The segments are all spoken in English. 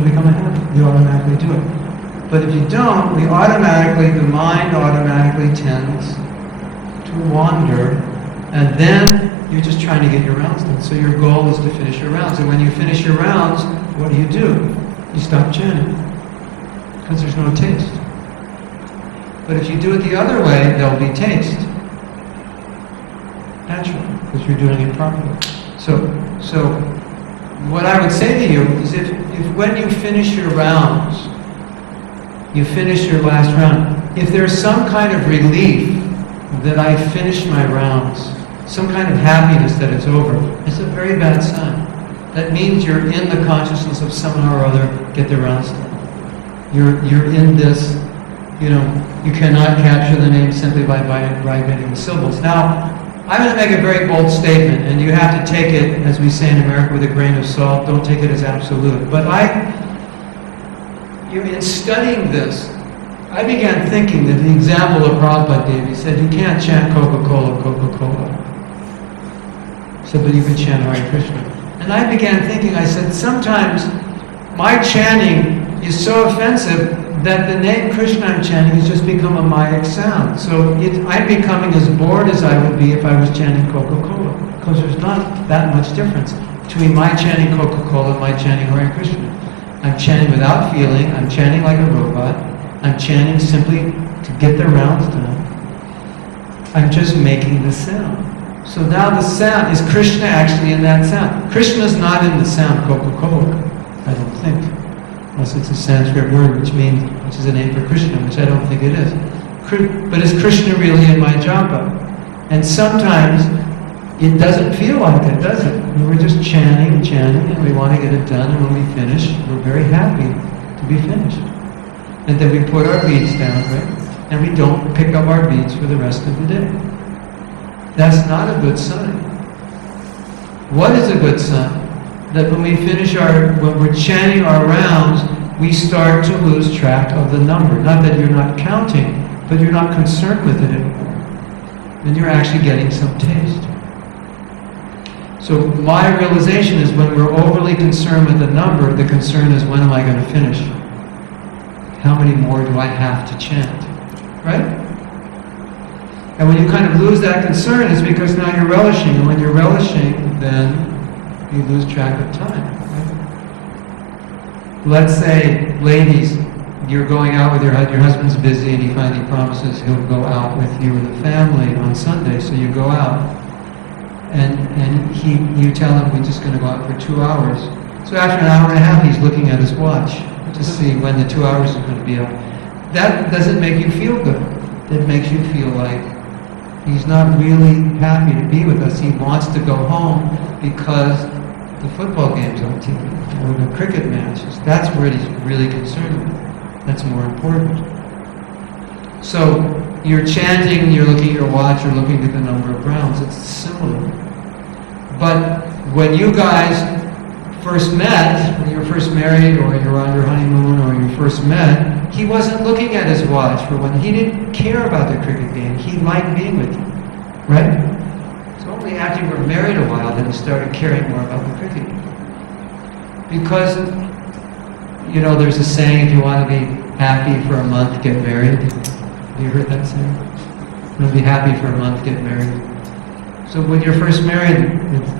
it'll become a habit. You automatically do it. But if you don't, the mind automatically tends to wander, and then you're just trying to get your rounds done. So your goal is to finish your rounds. And when you finish your rounds, what do? You stop chanting, because there's no taste. But if you do it the other way, there'll be taste. Naturally, because you're doing it properly. So what I would say to you is if when you finish your rounds, you finish your last round, if there's some kind of relief that I finished my rounds, some kind of happiness that it's over, it's a very bad sign. That means you're in the consciousness of somehow or other get the rounds done. You're in this, you cannot capture the name simply by vibrating the syllables. Now, I'm going to make a very bold statement, and you have to take it, as we say in America, with a grain of salt. Don't take it as absolute. But in studying this, I began thinking that the example of Prabhupada gave, he said, you can't chant Coca-Cola, Coca-Cola. He said, but you can chant Hare Krishna. And I began thinking, I said, sometimes my chanting is so offensive that the name Krishna I'm chanting has just become a Mayic sound. So I'm becoming as bored as I would be if I was chanting Coca-Cola. Because there's not that much difference between my chanting Coca-Cola and my chanting Hare Krishna. I'm chanting without feeling, I'm chanting like a robot, I'm chanting simply to get the rounds done. I'm just making the sound. So now the sound, is Krishna actually in that sound? Krishna's not in the sound Coca-Cola, I don't think. Unless it's a Sanskrit word, which is a name for Krishna, which I don't think it is. But is Krishna really in my japa? And sometimes it doesn't feel like it, does it? We're just chanting, and we want to get it done, and when we finish, we're very happy to be finished. And then we put our beads down, right? And we don't pick up our beads for the rest of the day. That's not a good sign. What is a good sign? That when we finish when we're chanting our rounds, we start to lose track of the number. Not that you're not counting, but you're not concerned with it anymore. And you're actually getting some taste. So my realization is when we're overly concerned with the number, the concern is when am I going to finish? How many more do I have to chant? Right? And when you kind of lose that concern, it's because now you're relishing. And when you're relishing, then you lose track of time. Right? Let's say, ladies, you're going out with your husband's busy and he finally promises he'll go out with you and the family on Sunday, so you go out. And you tell him we're just going to go out for 2 hours. So after an hour and a half, he's looking at his watch to see when the 2 hours is going to be up. That doesn't make you feel good. It makes you feel like he's not really happy to be with us. He wants to go home because the football game's on TV or the cricket matches. That's what he's really concerned with. That's more important. So you're chanting, you're looking at your watch, you're looking at the number of rounds. It's similar. But when you guys first met, when you were first married, or you're on your honeymoon, or you first met, he wasn't looking at his watch for when he didn't care about the cricket game. He liked being with you, right? It's only after you were married a while that he started caring more about the cricket game. Because, there's a saying, if you want to be happy for a month, get married. Have you heard that saying? You want to be happy for a month, get married. So when you're first married,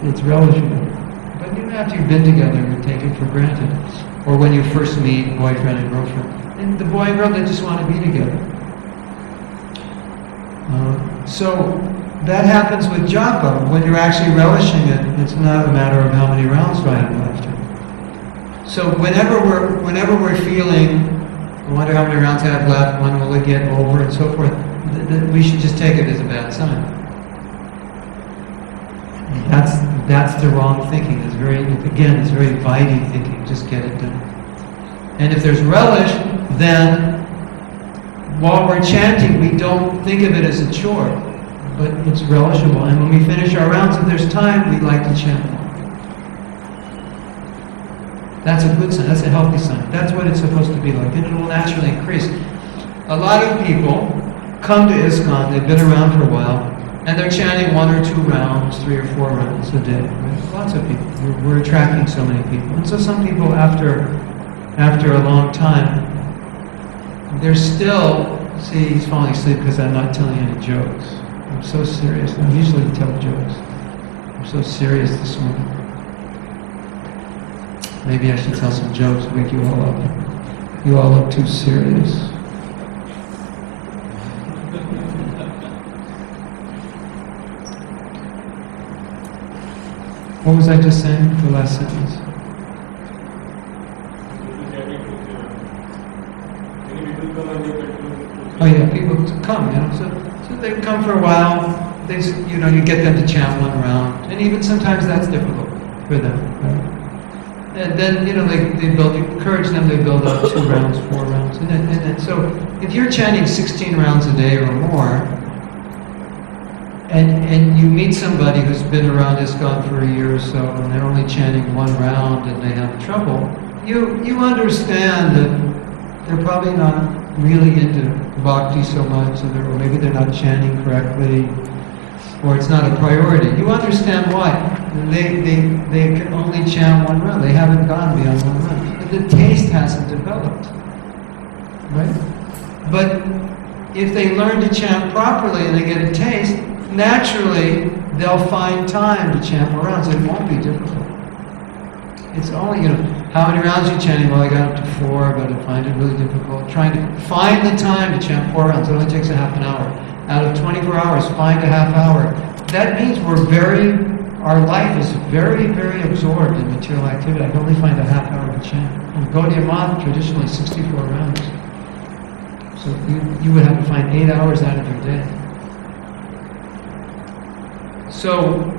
it's relishable. But after you've been together, you take it for granted. Or when you first meet boyfriend and girlfriend. And the boy and girl, they just want to be together. So that happens with japa. When you're actually relishing it, it's not a matter of how many rounds do I have left. So whenever we're feeling, I wonder how many rounds I have left, when will it get over, and so forth, we should just take it as a bad sign. That's the wrong thinking. It's very biting thinking. Just get it done. And if there's relish, then while we're chanting, we don't think of it as a chore, but it's relishable. And when we finish our rounds, if there's time, we like to chant more. That's a good sign. That's a healthy sign. That's what it's supposed to be like, and it will naturally increase. A lot of people come to ISKCON. They've been around for a while. And they're chanting 1 or 2 rounds, 3 or 4 rounds a day. Right? Lots of people. We're attracting so many people. And so some people, after after a long time, they're still, see, he's falling asleep because I'm not telling any jokes. I'm so serious. I usually tell jokes. I'm so serious this morning. Maybe I should tell some jokes to wake you all up. You all look too serious. What was I just saying? The last sentence. Oh yeah, people come, so they come for a while. You get them to chant one round, and even sometimes that's difficult for them, right? And then they encourage them. They build up 2 rounds, 4 rounds, and then so if you're chanting 16 rounds a day or more, and you meet somebody who's been around ISKCON for a year or so, and they're only chanting 1 round and they have trouble, you understand that they're probably not really into bhakti so much, or maybe they're not chanting correctly, or it's not a priority. You understand why. They can only chant 1 round. They haven't gone beyond 1 round. The taste hasn't developed, right? But if they learn to chant properly and they get a taste, naturally they'll find time to chant more rounds. It won't be difficult. It's only, how many rounds are you chanting? Well, I got up to 4, but I find it really difficult. Trying to find the time to chant 4 rounds. It only takes a half an hour. Out of 24 hours, find a half hour. That means our life is very, very absorbed in material activity. I can only find a half hour to chant. And Gaudiya Math, traditionally 64 rounds. So you would have to find 8 hours out of your day. So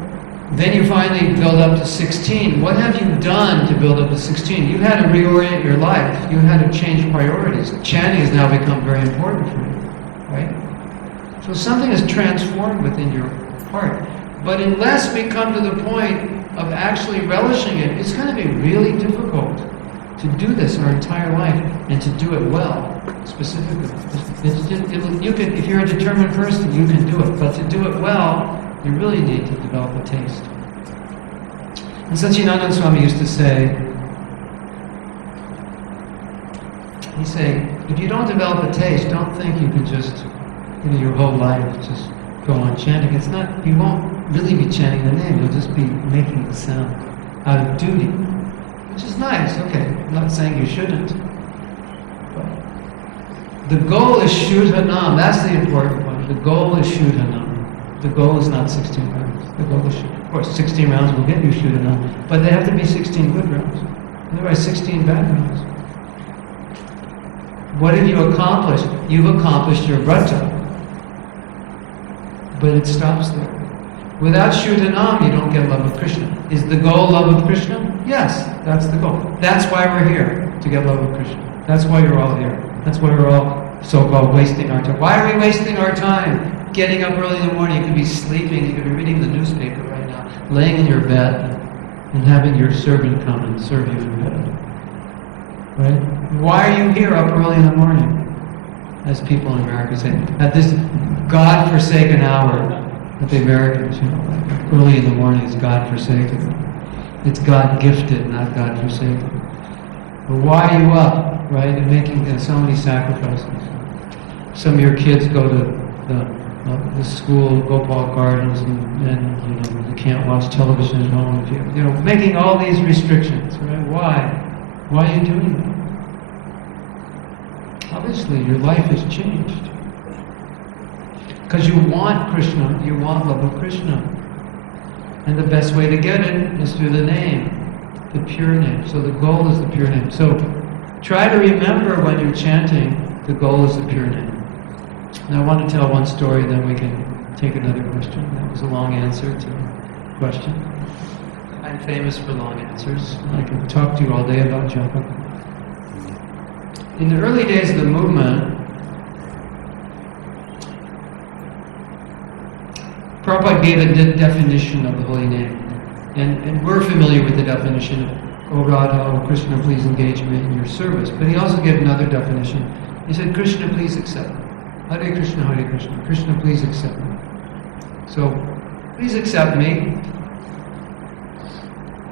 then you finally build up to 16. What have you done to build up to 16? You had to reorient your life. You had to change priorities. Chanting has now become very important for you, right? So something is transformed within your heart. But unless we come to the point of actually relishing it, it's going to be really difficult to do this our entire life and to do it well, specifically. If you're a determined person, you can do it. But to do it well, you really need to develop a taste. And Satchidananda Swami used to say, he'd say, if you don't develop a taste, don't think you can just, your whole life just go on chanting. It's not, you won't really be chanting the name, you'll just be making the sound out of duty, which is nice, okay. I'm not saying you shouldn't. But the goal is Shuddhanam, that's the important point. The goal is Shuddhanam. The goal is not 16 rounds. The goal is, of course, 16 rounds will get you Shuddhanam, but they have to be 16 good rounds. Otherwise, 16 bad rounds. What have you accomplished? You've accomplished your vrata. But it stops there. Without Shuddhanam, you don't get love of Krishna. Is the goal love of Krishna? Yes, that's the goal. That's why we're here, to get love of Krishna. That's why you're all here. That's why we're all so-called wasting our time. Why are we wasting our time? Getting up early in the morning, you could be sleeping, you could be reading the newspaper right now, laying in your bed, and having your servant come and serve you in bed. Right? Why are you here up early in the morning? As people in America say, at this God-forsaken hour, that the Americans, like early in the morning is God-forsaken. It's God-gifted, not God-forsaken. But why are you up, right, and making so many sacrifices? Some of your kids go to the school, Gopal Gardens, and you can't watch television at home. Making all these restrictions, right? Why? Why are you doing that? Obviously, your life has changed. Because you want Krishna, you want love of Krishna. And the best way to get it is through the name, the pure name. So the goal is the pure name. So try to remember when you're chanting, the goal is the pure name. Now I want to tell one story, then we can take another question. That was a long answer to a question. I'm famous for long answers. I can talk to you all day about japa. In the early days of the movement, Prabhupada gave a definition of the holy name. And we're familiar with the definition of, "O Radha, O Krishna, please engage me in your service." But he also gave another definition. He said, "Krishna, please accept me. Hare Krishna, Hare Krishna. Krishna, please accept me." So, please accept me.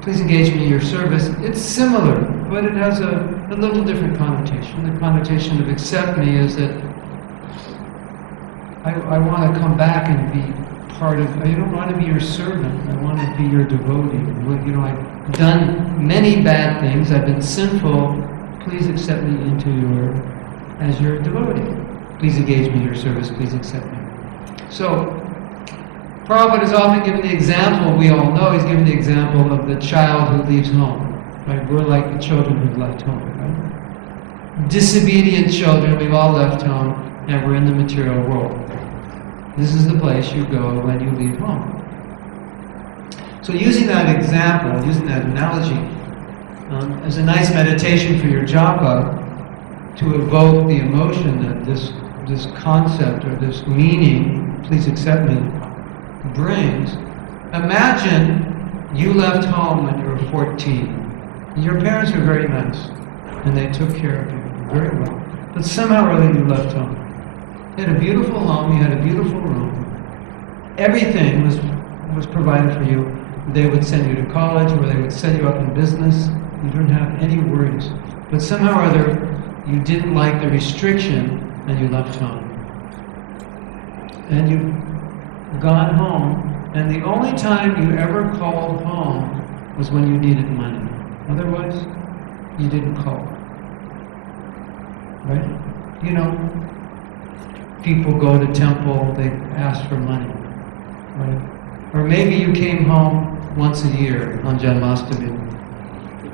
Please engage me in your service. It's similar. but it has a little different connotation. The connotation of accept me is that I want to come back and be part of, I don't want to be your servant, I want to be your devotee. You know, I've done many bad things, I've been sinful, please accept me as your devotee. Please engage me in your service, please accept me. So, Prabhupada is often given the example, we all know, he's given the example of the child who leaves home. Right? We're like the children who've left home. Right? Disobedient children, we've all left home, and we're in the material world. This is the place you go when you leave home. So using that example, using that analogy, as a nice meditation for your japa, to evoke the emotion that this concept or this meaning, please accept me, brings, imagine you left home when you were 14. And your parents were very nice, and they took care of you very well. But somehow or other you left home. You had a beautiful home, you had a beautiful room. Everything was provided for you. They would send you to college, or they would set you up in business. You didn't have any worries. But somehow or other, you didn't like the restriction, and you left home. And you've gone home, and the only time you ever called home was when you needed money. Otherwise, you didn't call. Right? You know, people go to temple, they ask for money. Right? Or maybe you came home once a year on Janmashtami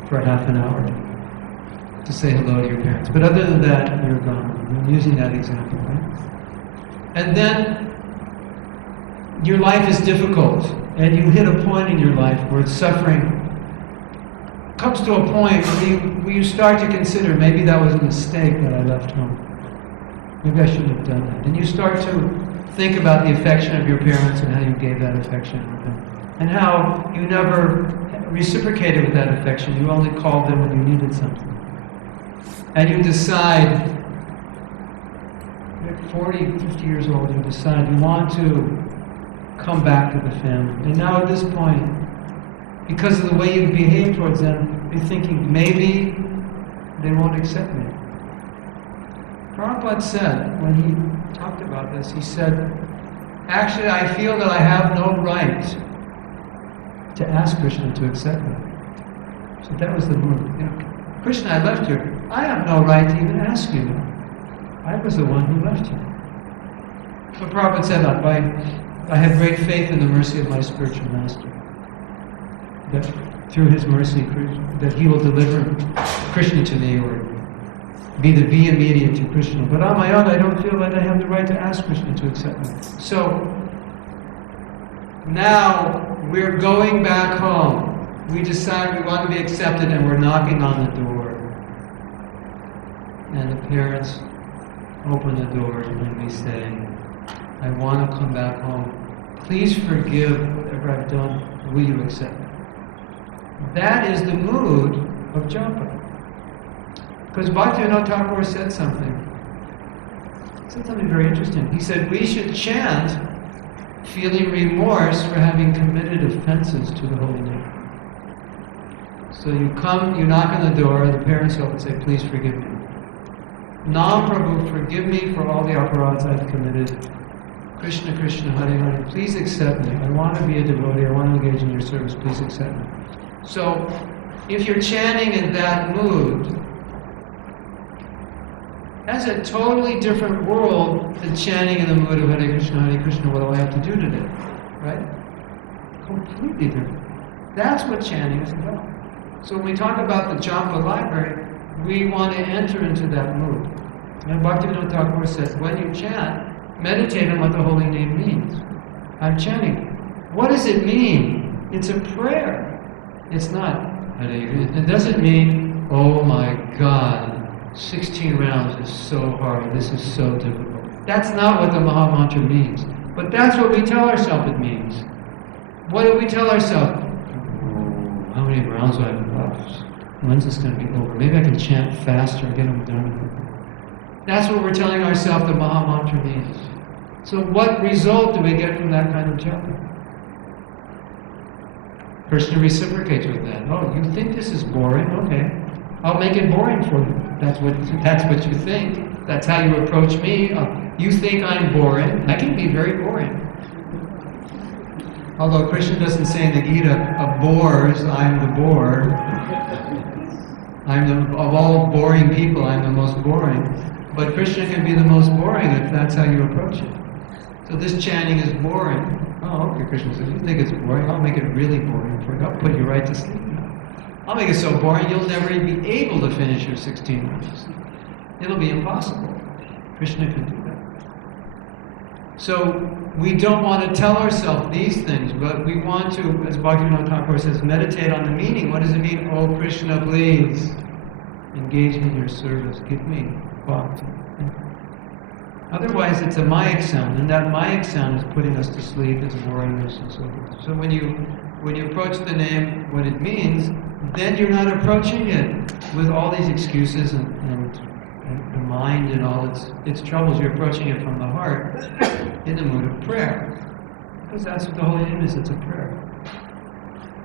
for half an hour to say hello to your parents. But other than that, you're gone. I'm using that example, right? And then your life is difficult, and you hit a point in your life where suffering comes to a point where you start to consider, maybe that was a mistake that I left home. Maybe I shouldn't have done that. And you start to think about the affection of your parents and how you gave that affection to them. And how you never reciprocated with that affection. You only called them when you needed something. And you decide, you're 40, 50 years old, you decide you want to come back to the family. And now at this point, because of the way you behave towards them, you're thinking, maybe they won't accept me. Prabhupada said, when he talked about this, he said, actually I feel that I have no right to ask Krishna to accept me. So that was the move. You know, Krishna, I left you. I have no right to even ask you. I was the one who left you. So Prabhupada said, I have great faith in the mercy of my spiritual master. That through his mercy, that he will deliver Krishna to me, or be the via media to Krishna. But on my own, I don't feel that I have the right to ask Krishna to accept me. So now we're going back home. We decide we want to be accepted, and we're knocking on the door. And the parents open the door, and we say, I want to come back home. Please forgive whatever I've done. Will you accept me? That is the mood of japa. Because Bhaktivinoda Thakur said something very interesting. He said, we should chant feeling remorse for having committed offenses to the holy name. So you come, you knock on the door, the parents open and say, please forgive me. Nam Prabhu, forgive me for all the aparads I've committed. Krishna, Krishna, Hare Hare, please accept me. I want to be a devotee, I want to engage in your service, please accept me. So, if you're chanting in that mood, that's a totally different world than chanting in the mood of Hare Krishna, what do I have to do today? Right? Completely different. That's what chanting is about. So when we talk about the Japa library, we want to enter into that mood. And Bhaktivinoda Thakur said, when you chant, meditate on what the holy name means. I'm chanting. What does it mean? It's a prayer. It's not. It doesn't mean, oh my God, 16 rounds is so hard, this is so difficult. That's not what the Maha Mantra means. But that's what we tell ourselves it means. What do we tell ourselves? Oh, how many rounds do I have left? When's this going to be over? Maybe I can chant faster and get them done. That's what we're telling ourselves the Maha Mantra means. So what result do we get from that kind of japa? Krishna reciprocates with that. Oh, you think this is boring? Okay. I'll make it boring for you. That's what you think. That's how you approach me. You think I'm boring. I can be very boring. Although Krishna doesn't say in the Gita, of bores, I'm the bore. Of all boring people, I'm the most boring. But Krishna can be the most boring if that's how you approach it. So this chanting is boring. Oh, okay, Krishna says, you think it's boring? I'll make it really boring for you. I'll put you right to sleep now. I'll make it so boring you'll never even be able to finish your 16 verses. It'll be impossible. Krishna can do that. So we don't want to tell ourselves these things, but we want to, as Bhaktivinoda Thakur says, meditate on the meaning. What does it mean? Oh Krishna, please engage me in your service. Give me bhakti. Otherwise, it's a Mayak sound, and that Mayak sound is putting us to sleep. It's boringness and so forth. So when you approach the name, what it means, then you're not approaching it with all these excuses and the mind and all its troubles. You're approaching it from the heart in the mood of prayer. Because that's what the holy name is, it's a prayer.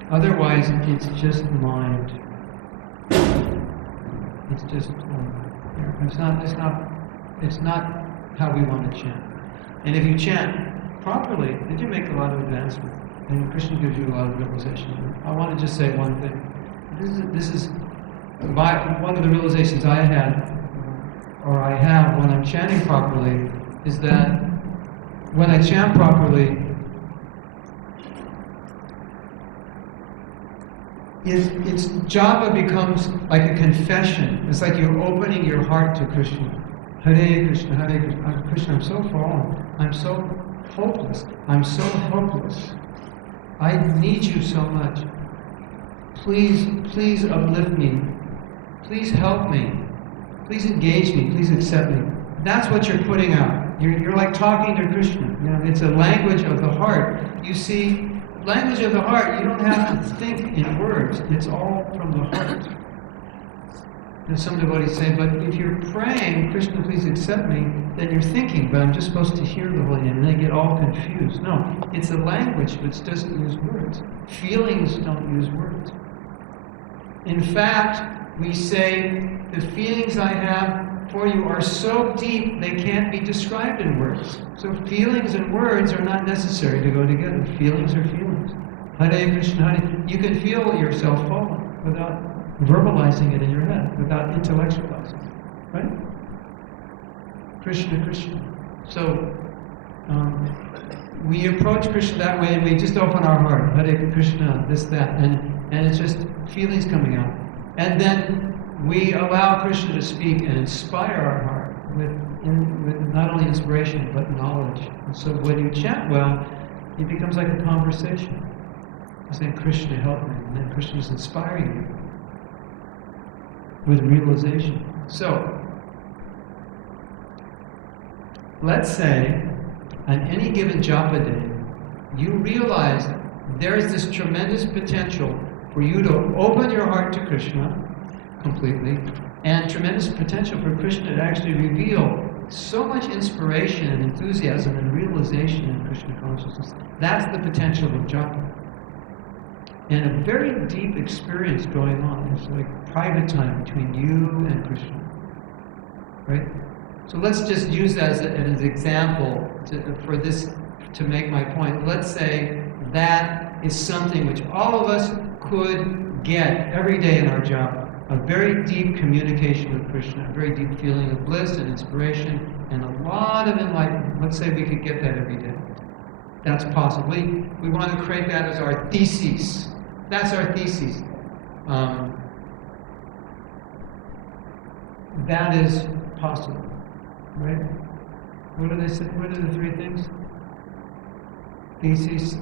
Otherwise, it's just mind. It's just, it's not how we want to chant. And if you chant properly, then you make a lot of advancement. And Krishna gives you a lot of realization. I want to just say one thing. This is one of the realizations I had, or I have when I'm chanting properly, is that when I chant properly, its japa becomes like a confession. It's like you're opening your heart to Krishna. Hare Krishna, Hare Krishna. Krishna, I'm so fallen. I'm so hopeless. I'm so hopeless. I need you so much. Please uplift me. Please help me. Please engage me. Please accept me. That's what you're putting out. You're like talking to Krishna. You know, it's a language of the heart. You see, language of the heart, you don't have to think in words. It's all from the heart. And some devotees say, but if you're praying, Krishna, please accept me, then you're thinking, but I'm just supposed to hear the holy name, and they get all confused. No, it's a language which doesn't use words. Feelings don't use words. In fact, we say, the feelings I have for you are so deep, they can't be described in words. So feelings and words are not necessary to go together. Feelings are feelings. Hare Krishna, Hare. You can feel yourself falling without verbalizing it in your head, without intellectualizing it, right? Krishna, Krishna. So, we approach Krishna that way, and we just open our heart. Hare Krishna, this, that, and it's just feelings coming out. And then we allow Krishna to speak and inspire our heart with not only inspiration, but knowledge. And so when you chant well, it becomes like a conversation. You say, Krishna, help me. And then Krishna is inspiring you with realization. So, let's say, on any given japa day, you realize there is this tremendous potential for you to open your heart to Krishna completely, and tremendous potential for Krishna to actually reveal so much inspiration and enthusiasm and realization in Krishna consciousness. That's the potential of japa. And a very deep experience going on. It's like private time between you and Krishna. Right? So let's just use that as an example to make my point. Let's say that is something which all of us could get every day in our job. A very deep communication with Krishna, a very deep feeling of bliss and inspiration, and a lot of enlightenment. Let's say we could get that every day. That's possible. We want to create that as our thesis. That's our thesis. That is possible, right? What do they say? What are the three things? Thesis,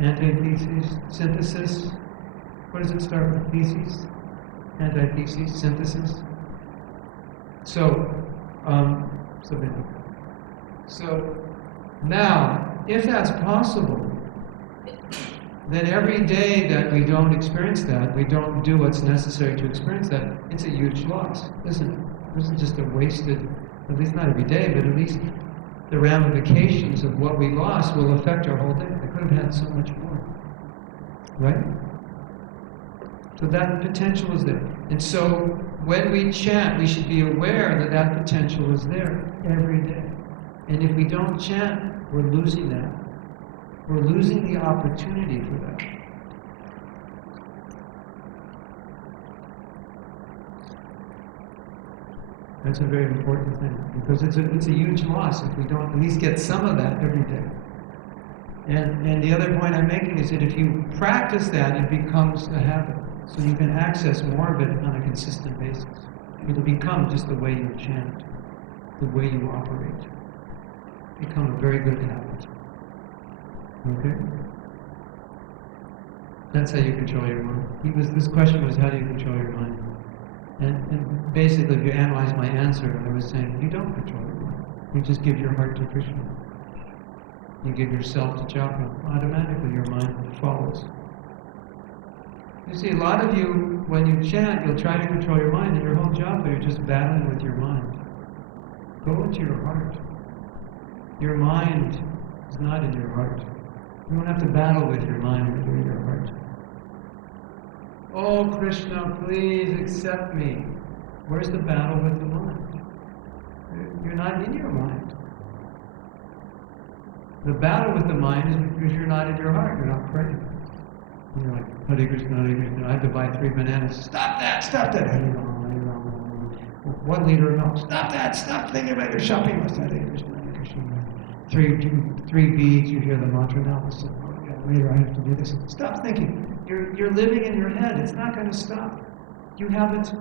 antithesis, synthesis. What does it start with? Thesis, antithesis, synthesis. So now, if that's possible, then every day that we don't experience that, we don't do what's necessary to experience that, it's a huge loss, isn't it? This is just a wasted, at least not every day, but at least the ramifications of what we lost will affect our whole day. I could have had so much more. Right? So that potential is there. And so when we chant, we should be aware that that potential is there every day. And if we don't chant, we're losing that. We're losing the opportunity for that. That's a very important thing, because it's a huge loss if we don't at least get some of that every day. And the other point I'm making is that if you practice that, it becomes a habit. So you can access more of it on a consistent basis. It'll become just the way you chant, the way you operate. Become a very good habit. Okay? That's how you control your mind. This question was, how do you control your mind? And basically, if you analyze my answer, I was saying, you don't control your mind. You just give your heart to Krishna. You give yourself to japa. Automatically, your mind follows. You see, a lot of you, when you chant, you'll try to control your mind, and your whole japa, you're just battling with your mind. Go into your heart. Your mind is not in your heart. You don't have to battle with your mind when you're in your heart. Oh, Krishna, please accept me. Where's the battle with the mind? You're not in your mind. The battle with the mind is because you're not in your heart. You're not praying. You're like, Hare Krishna, Hare Krishna. I have to buy 3 bananas. Stop that! Stop that! Hare Rama, Hare Rama. 1 liter of milk. Stop that! Stop thinking about your shopping list. Hare Krishna, Hare Krishna. 3 beads. You hear the mantra now. So, later I have to do this. Stop thinking. You're living in your head. It's not going to stop. You haven't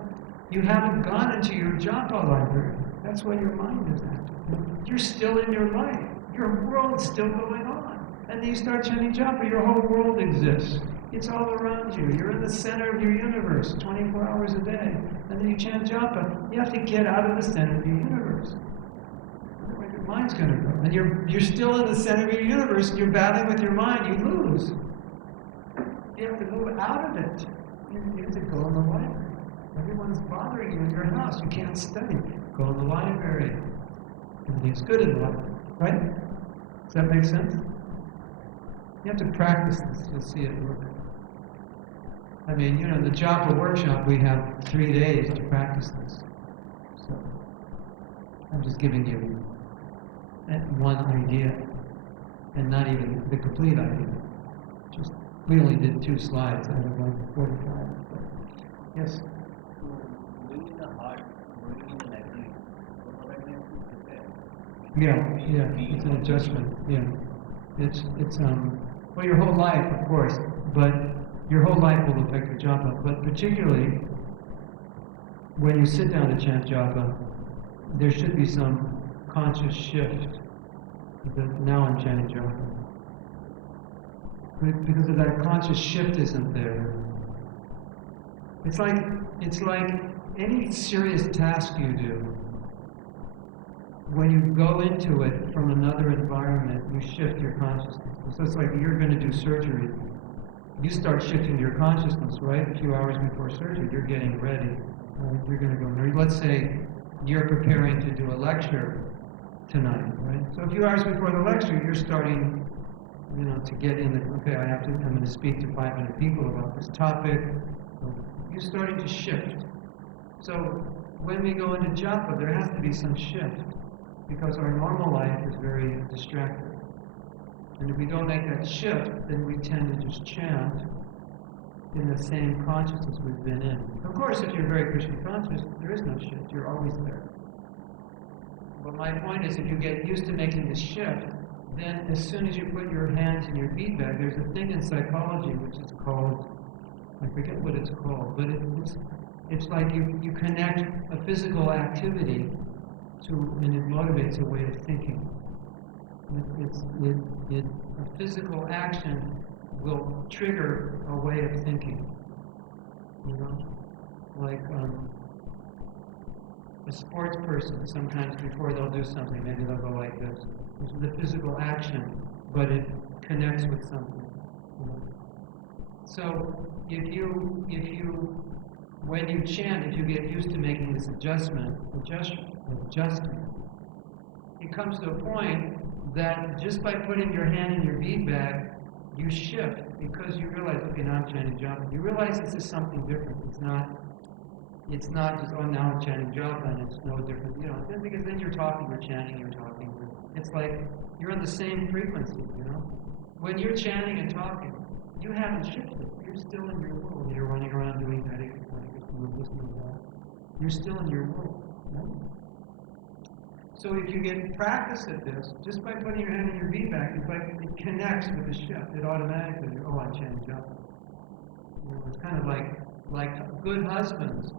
gone into your japa library. That's where your mind is at. You're still in your life. Your world's still going on. And then you start chanting japa, your whole world exists. It's all around you. You're in the center of your universe 24 hours a day. And then you chant japa. You have to get out of the center of your universe. Otherwise your mind's going to go. And you're still in the center of your universe and you're battling with your mind. You lose. You have to move out of it. You have to go in the library. Everyone's bothering you in your house. You can't study. Go in the library. Everything's good in the library. Right? Does that make sense? You have to practice this. You'll see it work. I mean, the japa workshop, we have 3 days to practice this. So, I'm just giving you one idea, and not even the complete idea. We only did 2 slides out of like 45. But, yes? Moving the heart, moving in the library. Yeah, it's an adjustment. Yeah, it's well, your whole life, of course, but your whole life will affect your japa. But particularly when you sit down to chant japa, there should be some conscious shift. Now I'm chanting japa. Because if that conscious shift isn't there, it's like any serious task you do. When you go into it from another environment, you shift your consciousness. So it's like you're going to do surgery. You start shifting your consciousness, right? A few hours before surgery, you're getting ready. You're going to go. Let's say you're preparing to do a lecture tonight, right? So a few hours before the lecture, you're starting, to get in okay, I'm going to speak to 500 people about this topic. You're starting to shift. So when we go into japa, there has to be some shift, because our normal life is very distracted. And if we don't make that shift, then we tend to just chant in the same consciousness we've been in. Of course, if you're very Krishna conscious, there is no shift. You're always there. But my point is, if you get used to making this shift, then as soon as you put your hands in your bead bag, there's a thing in psychology which is called, I forget what it's called, but it's like you connect a physical activity and it motivates a way of thinking. A physical action will trigger a way of thinking. Like a sports person, sometimes before they'll do something, maybe they'll go like this. This is a physical action, but it connects with something. So when you chant, if you get used to making this adjustment, it comes to a point that just by putting your hand in your bead bag, you shift, because you realize, okay, now I'm chanting japa. You realize this is something different. it's not just, oh, now I'm chanting japa and it's no different, because then you're talking, you're chanting, you're talking. It's like you're on the same frequency, When you're chanting and talking, you haven't shifted. You're still in your world. You're running around doing that. You're still in your world. So if you get practice at this, just by putting your hand in your feedback, it connects with the shift. It automatically, I'm chanting japa. It's kind of like good husbands.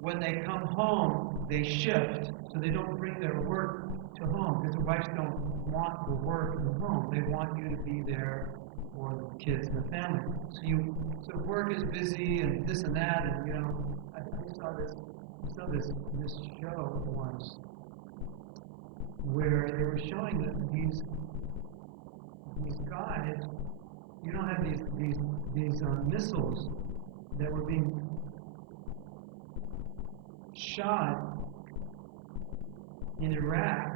When they come home, they shift, so they don't bring their work to home, because the wives don't want the work at home. They want you to be there for the kids and the family. So work is busy and this and that, and I saw this show once where they were showing that these guys, have these missiles that were being shot in Iraq.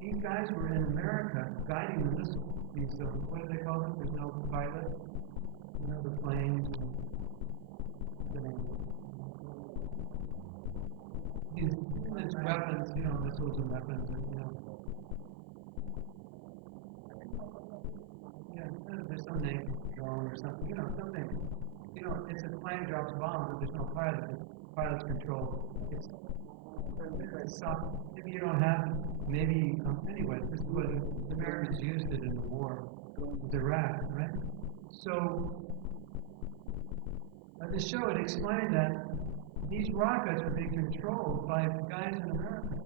These guys were in America guiding the missiles. These, what do they call them? There's no pilot. The planes. These weapons, missiles and weapons, there's some name, drone or something, something. It's a plane drops bombs, but there's no pilot. The pilot's control. It's soft. Maybe you don't have, anyway, this is what the Americans used it in the war with Iraq, right? So, the show, it explained that these rockets are being controlled by guys in America.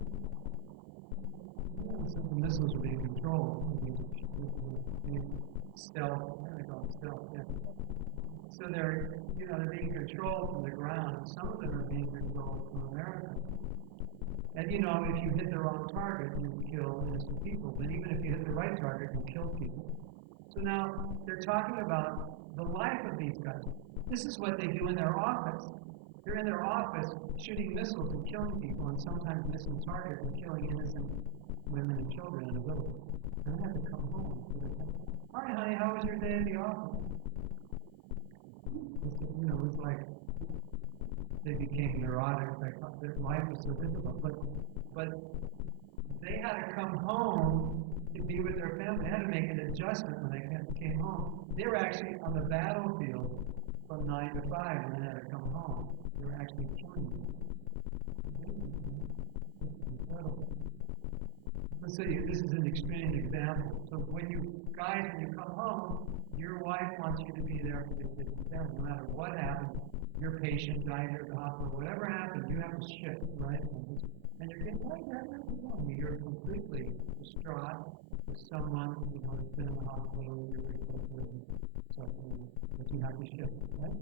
So the missiles are being controlled. Stealth, they call them stealth, yeah. So they're being controlled from the ground. Some of them are being controlled from America. And if you hit the wrong target, you kill innocent people. But even if you hit the right target, you kill people. So now they're talking about the life of these guys. This is what they do in their office. They're in their office shooting missiles and killing people, and sometimes missing targets and killing innocent women and children in a village. And they have to come home. Hi, honey, how was your day at the office? It's like they became neurotic. Their life was so difficult. But they had to come home to be with their family. They had to make an adjustment when they came home. They were actually on the battlefield from 9 to 5, and then had to come home. They were actually killing them. Incredible. So this is an extreme example. So when you come home, your wife wants you to be there for the kids and family. No matter what happens, your patient died at the hospital, whatever happens, you have to shift, right? And you're getting you're completely distraught with someone that's been in the hospital, you're very close with, suffering, but you have to shift, right?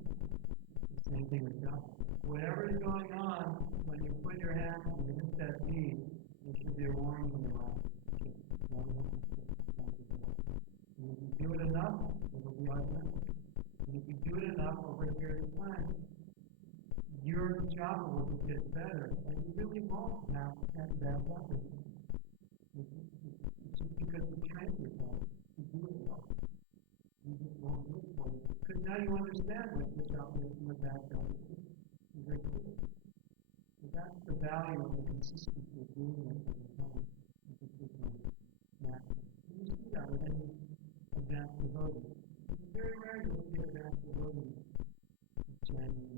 The same thing with God. Whatever is going on, when you put your hand and you hit that bead, there should be a warning in your life. And if you do it enough, it will be automatic. And if you do it enough over a period of time, your job will get better, and you really won't have that bad weapon. It's just because you train yourself to do it well. You just won't do it for it. Because now you understand what this operation of that job is. It's very clear. So that's the value of the consistency of doing it over time. And you see that with any advanced devotee. It's very rare to see advanced devotees chanting